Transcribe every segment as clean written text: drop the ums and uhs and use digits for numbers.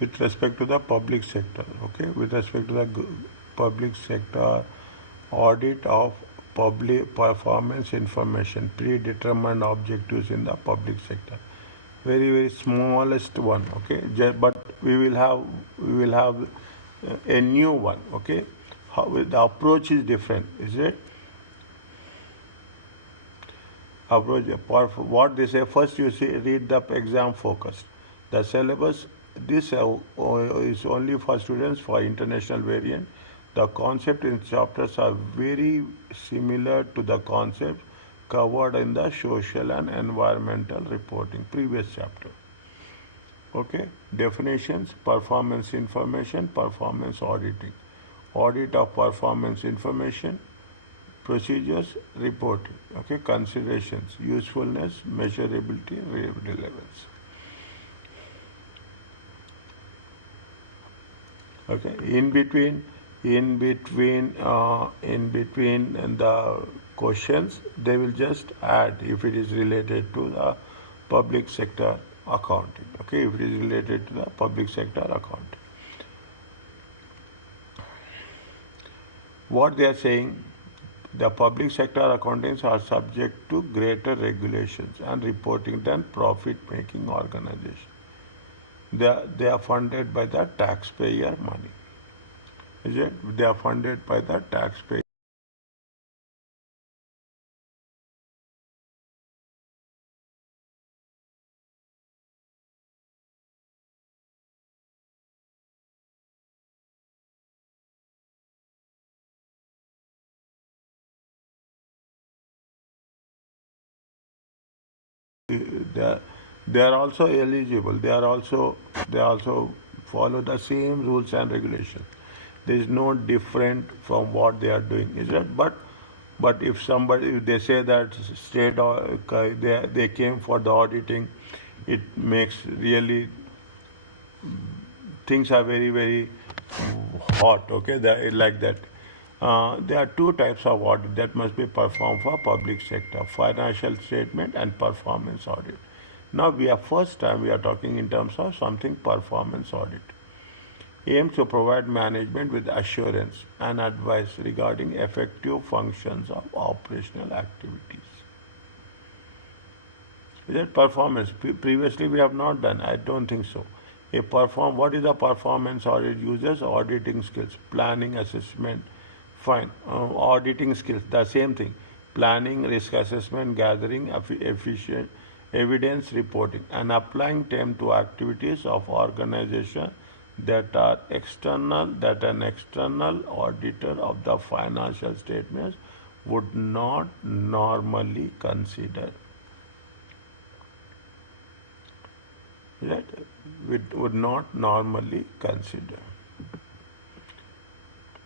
with respect to the public sector. Okay, with respect to the public sector, audit of public performance information, predetermined objectives in the public sector. Very smallest one. Okay, but we will have a new one. Okay, the approach is different. Is it? Approach what they say first you see read the exam focus the syllabus this is only for students for international variant the concept in chapters are very similar to the concepts covered in the social and environmental reporting previous chapter. Okay, definitions: performance information, performance auditing, audit of performance information, procedures, reporting. Okay, considerations: usefulness, measurability, relevance. Okay, in between the questions, they will just add if it is related to the public sector accounting. Okay, if it is related to the public sector accounting. What they are saying, the public sector accountants are subject to greater regulations and reporting than profit-making organizations. They are funded by the taxpayer money. Is it? They are funded by the taxpayer. They they are also eligible. They also follow the same rules and regulations. There is no different from what they are doing. Is it? But if they say that state or they came for the auditing, it makes really things are very hot. Okay, like that. There are two types of audit that must be performed for public sector: financial statement and performance audit. Now first time we are talking in terms of something performance audit. Aims to provide management with assurance and advice regarding effective functions of operational activities. Is that performance? Previously we have not done. I don't think so. What is the performance audit? Uses auditing skills, planning, assessment. Fine. Auditing skills, the same thing. Planning, risk assessment, gathering, efficient evidence reporting, and applying them to activities of organization that an external auditor of the financial statements would not normally consider. Right? Would not normally consider.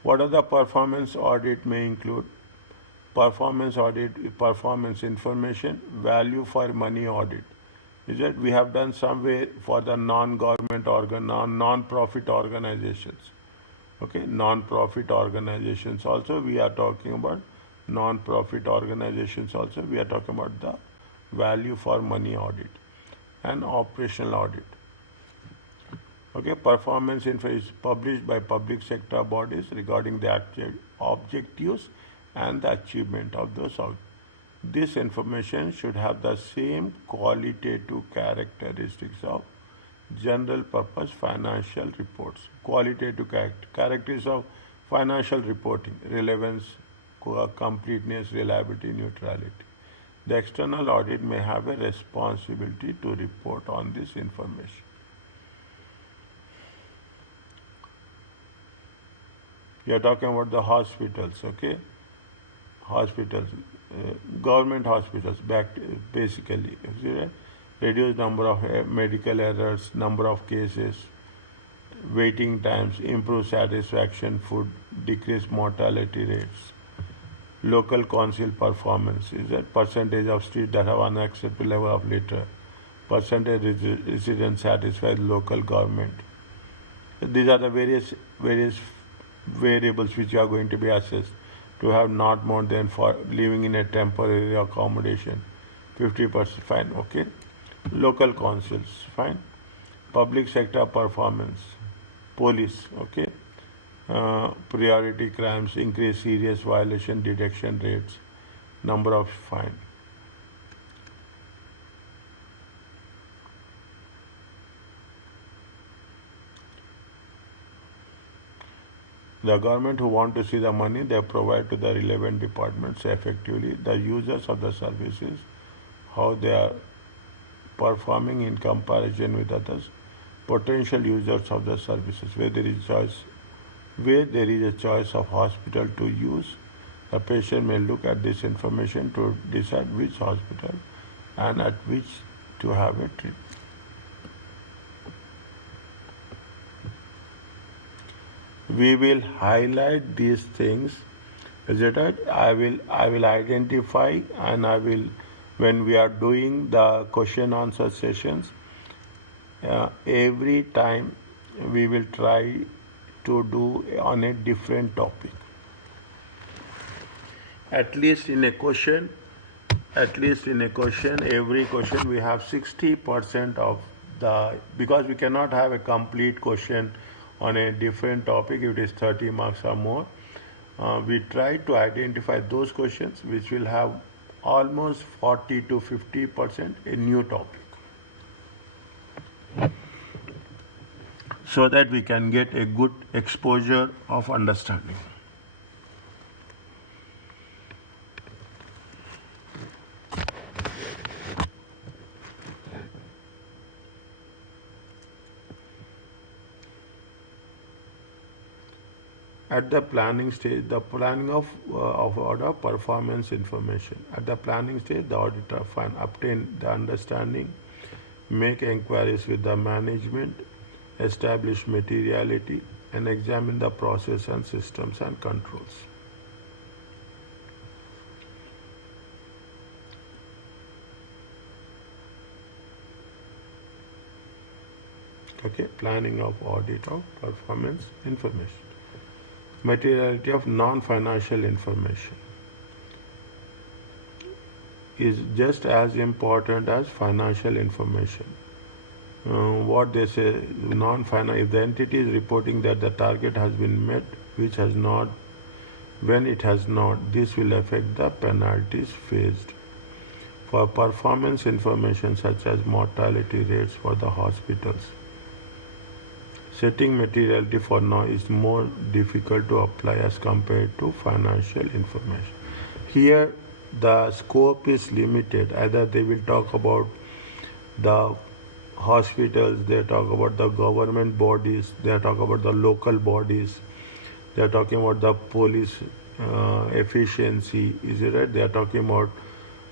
What are the performance audit may include? Performance audit, performance information, value for money audit. Is that we have done some way for the non-government non-profit organizations. Okay, non-profit organizations also we are talking about. Non-profit organizations also we are talking about the value for money audit and operational audit. Okay, performance info is published by public sector bodies regarding the objectives and the achievement of those. This information should have the same qualitative characteristics of general purpose financial reports. Qualitative characteristics of financial reporting: relevance, completeness, reliability, neutrality. The external audit may have a responsibility to report on this information. We are talking about the hospitals, okay? Hospitals, government hospitals, basically. Reduce number of medical errors, number of cases, waiting times, improve satisfaction, food, decrease mortality rates. Local council performance is that percentage of streets that have unacceptable level of litter, percentage residents satisfied local government. These are the various variables which are going to be assessed to have not more than for living in a temporary accommodation 50%. Fine. Okay, local councils. Fine. Public sector performance, police, okay, priority crimes, increase serious violation detection rates, number of fine. The government who want to see the money they provide to the relevant departments effectively, the users of the services, how they are performing in comparison with others, potential users of the services, where there is a choice of hospital to use. The patient may look at this information to decide which hospital and at which to have a treatment. We will highlight these things. Is it right? I will identify, and I will, when we are doing the question answer sessions, every time we will try to do on a different topic. At least in a question, every question we have 60% of the, because we cannot have a complete question on a different topic if it is 30 marks or more. We try to identify those questions which will have almost 40 to 50% a new topic, so that we can get a good exposure of understanding. At the planning stage, the planning of order performance information. At the planning stage, the auditor obtain the understanding, make inquiries with the management, establish materiality, and examine the process and systems and controls. Okay, planning of audit of performance information. Materiality of non-financial information is just as important as financial information. What they say, non-financial, if the entity is reporting that the target has been met, which has not, when it has not, this will affect the penalties faced. For performance information such as mortality rates for the hospitals, setting materiality for now is more difficult to apply as compared to financial information. Here, the scope is limited. Either they will talk about the hospitals, they talk about the government bodies, they talk about the local bodies, they are talking about the police efficiency, is it right? They are talking about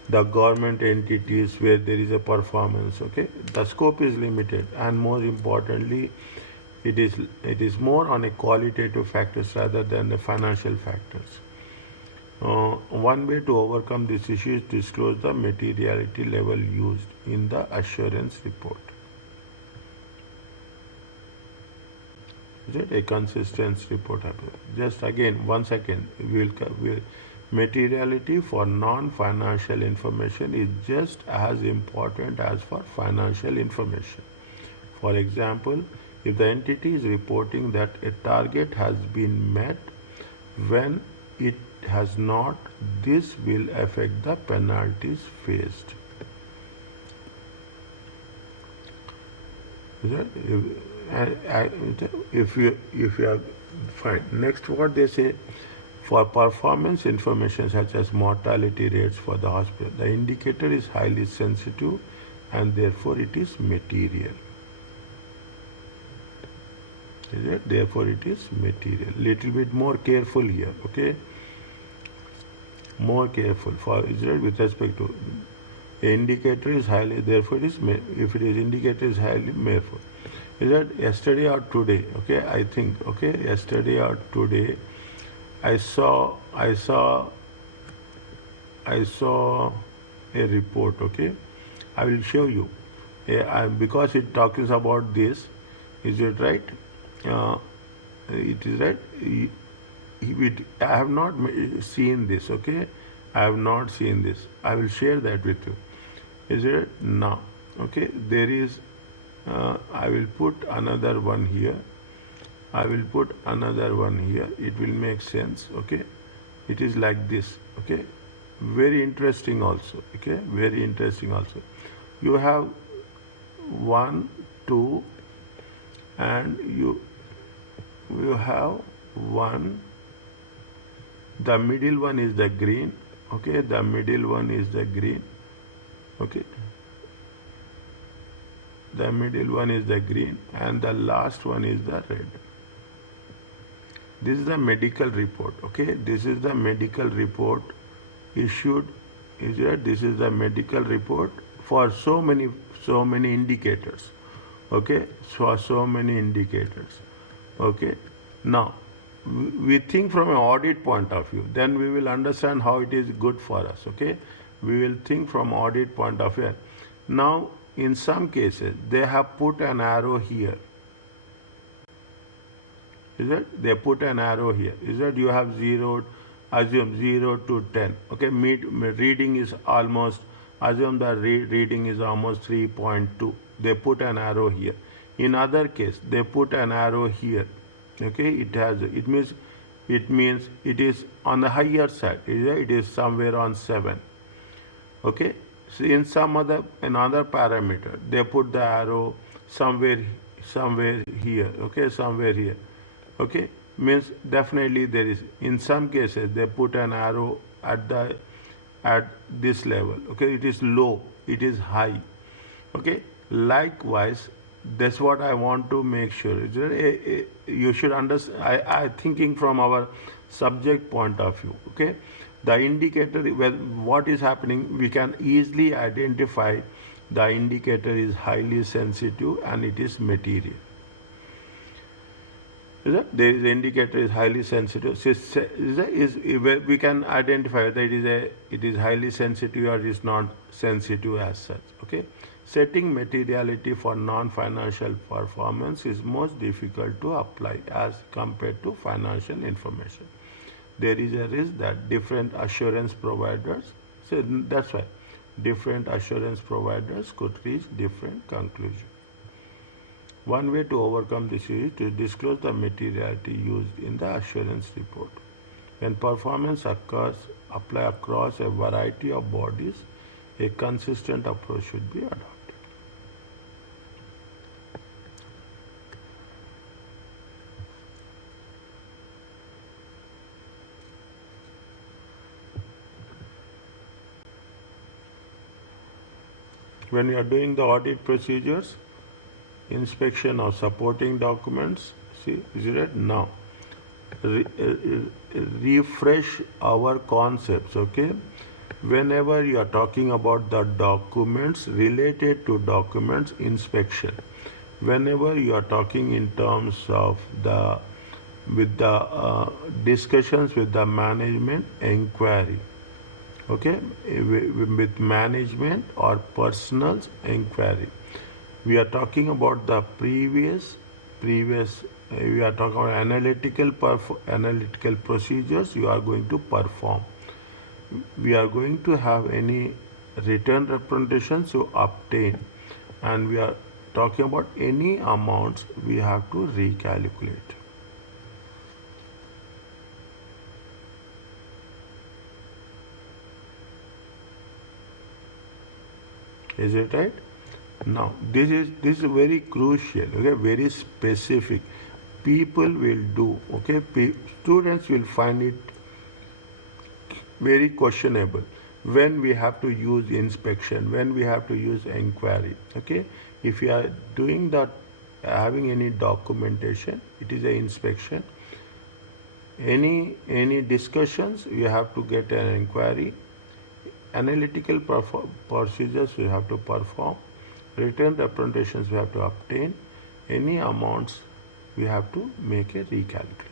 the government entities where there is a performance, okay? The scope is limited, and more importantly, it is more on a qualitative factors rather than the financial factors. One way to overcome this issue is to disclose the materiality level used in the assurance report. Is it a consistent report? Just again, 1 second, materiality for non-financial information is just as important as for financial information. For example, if the entity is reporting that a target has been met when it has not, this will affect the penalties faced. If you are fine. Next, what they say, for performance information such as mortality rates for the hospital, the indicator is highly sensitive and therefore it is material. Is it? Therefore it is material. Little bit more careful here, okay? More careful for Israel with respect to the indicator is highly, therefore it is, if it is indicator is highly therefore. Is that yesterday or today? Okay, I think, okay, yesterday or today I saw a report, okay? I will show you. Because it talks about this, is it right? It is right. I have not seen this, okay? I have not seen this. I will share that with you. Is it now? Okay, there is I will put another one here. I will put another one here. It will make sense. Okay, it is like this. Okay, very interesting also. Okay, very interesting also. You have 1, 2, and you have 1. The middle one is the green. Okay, the middle one is the green. Okay, the middle one is the green, and the last one is the red. This is the medical report. Okay, this is the medical report issued. This is the medical report for so many indicators. Okay, so many indicators. Okay, now we think from an audit point of view, then we will understand how it is good for us. Okay, we will think from audit point of view. Now, in some cases, they have put an arrow here. Is it? They put an arrow here. Is it? You have assume 0 to 10. Okay, reading is almost, assume the reading is almost 3.2. They put an arrow here. In other case, they put an arrow here. Okay, it means it is on the higher side. It is somewhere on 7. Okay, so in another parameter, they put the arrow somewhere here. Okay, somewhere here. Okay, means definitely there is. In some cases, they put an arrow at this level. Okay, it is low, it is high. Okay, likewise, that's what I want to make sure. You should understand. I thinking from our subject point of view. Okay, the indicator, what is happening, we can easily identify the indicator is highly sensitive and it is material. There is an indicator is highly sensitive. We can identify whether it is highly sensitive or it is not sensitive as such. Okay, setting materiality for non-financial performance is most difficult to apply as compared to financial information. There is a risk that different assurance providers. So that's why different assurance providers could reach different conclusions. One way to overcome this is to disclose the materiality used in the assurance report. When performance occurs, apply across a variety of bodies, a consistent approach should be adopted. When you are doing the audit procedures, inspection of supporting documents, see, is it now? Refresh our concepts, okay? Whenever you are talking about the documents related to documents inspection, whenever you are talking in terms of with the discussions with the management inquiry, okay, with management or personals inquiry, we are talking about the previous we are talking about analytical procedures you are going to perform. We are going to have any return representations to obtain, and we are talking about any amounts we have to recalculate. Is it right? Now, this is very crucial, okay, very specific. People will do, okay, students will find it very questionable when we have to use inspection, when we have to use inquiry, okay. If you are doing that, having any documentation, it is an inspection. Any discussions, you have to get an inquiry. Analytical procedures we have to perform. Return representations we have to obtain. Any amounts we have to make a recalculation.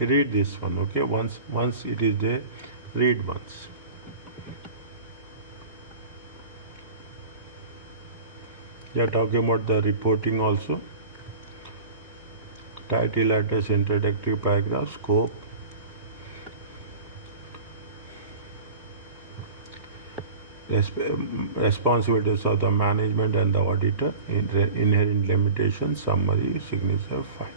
Read this one, okay? Once it is there, read once. We are talking about the reporting also. Title, address, introductory paragraph, scope. Responsibilities of the management and the auditor, inherent limitations, summary, signature, fine.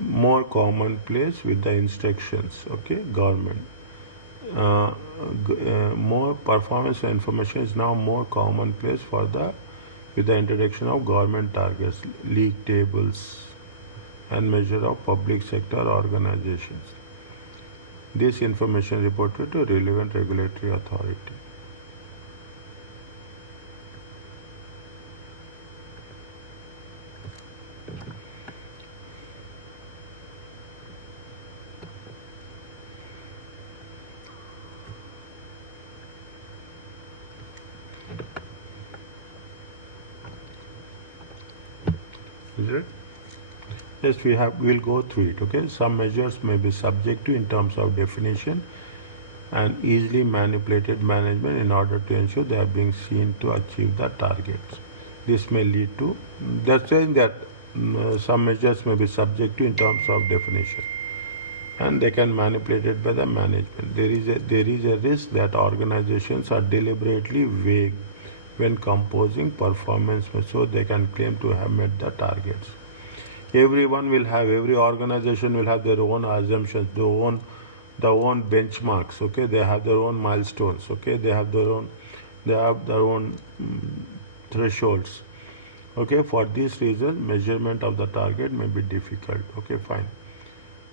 More commonplace with the instructions, okay, government. More performance information is now more commonplace with the introduction of government targets, league tables, and measure of public sector organizations. This information reported to relevant regulatory authority. Is it? Yes, we'll go through it, okay? Some measures may be subjective in terms of definition and easily manipulated management in order to ensure they are being seen to achieve the targets. This may lead to, they're saying that some measures may be subjective in terms of definition and they can manipulate it by the management. There is a risk that organizations are deliberately vague when composing performance so they can claim to have met the targets. Every organization will have their own assumptions, their own benchmarks, okay? They have their own milestones, okay? They have their own thresholds, okay? For this reason, measurement of the target may be difficult, okay? Fine.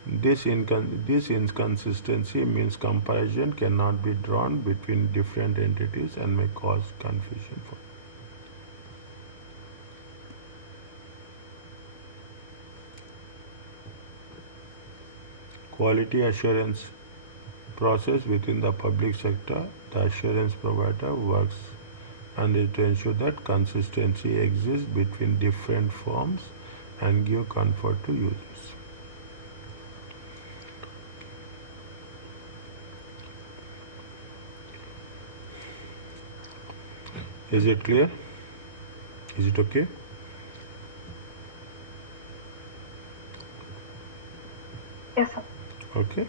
This inconsistency means comparison cannot be drawn between different entities and may cause confusion for. Quality assurance process within the public sector, the assurance provider works and to ensure that consistency exists between different firms and give comfort to users. Is it clear? Is it okay? Yes, sir. Okay.